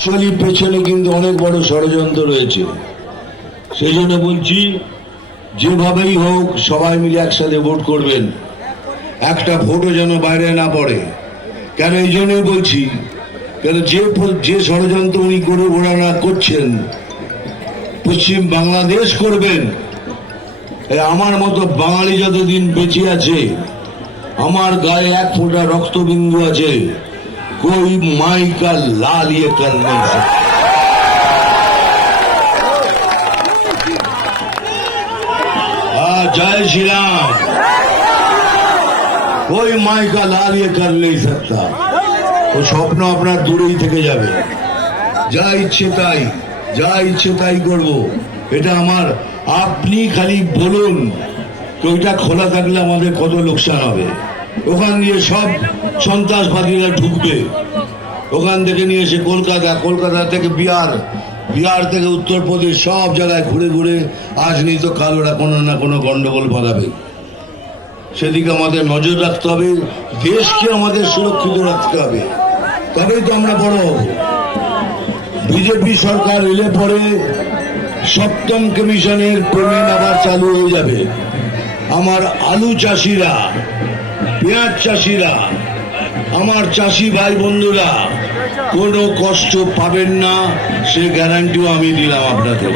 Actually পেছনে কিন্তু অনেক বড় ষড়যন্ত্র রয়েছে। সেই জন্য বলছি, যেভাবেই হোক সবাই মিলে একসাথে ভোট করবেন, একটা ভোটও যেন বাইরে না পড়ে। কেন এই জন্যই বলছি, কেন যে ষড়যন্ত্র উনি করে ঘোরানা করছেন, পশ্চিম বাংলাদেশ করবেন, আমার মতো বাঙালি যতদিন বেঁচে আছে, আমার গায়ে এক ফোঁটা রক্তবিন্দু আছে, कोई माई का लाल ये कर नहीं सकता। जय श्री राम। कोई माई का लाल ये कर नहीं सकता। तो স্বপ্ন আপনার দূরেই থেকে যাবে। যা ইচ্ছে তাই করব, এটা আমার। আপনি খালি বলুন ওইটা খোলা থাকলে আমাদের কত লোকসান হবে। ওখান দিয়ে সব সন্ত্রাসবাদীরা ঢুকবে, ওখান থেকে নিয়ে এসে কলকাতা থেকে বিহার থেকে উত্তরপ্রদেশ, সব জায়গায় ঘুরে ঘুরে আজ নেই তো কাল ওরা কোনো না কোনো গন্ডগোল বাঁধাবে। সেদিকে আমাদের নজর রাখতে হবে, দেশকে আমাদের সুরক্ষিত রাখতে হবে, তবেই তো আমরা বড় হব। বিজেপি সরকার এলে পরে সপ্তম কমিশনের পেমেন্ট আবার চালু হয়ে যাবে। আমার আলু চাষিরা, পেঁয়াজ চাষিরা, আমার চাষি ভাই বন্ধুরা কোনো কষ্ট পাবেন না, সে গ্যারান্টিও আমি দিলাম আপনাদের।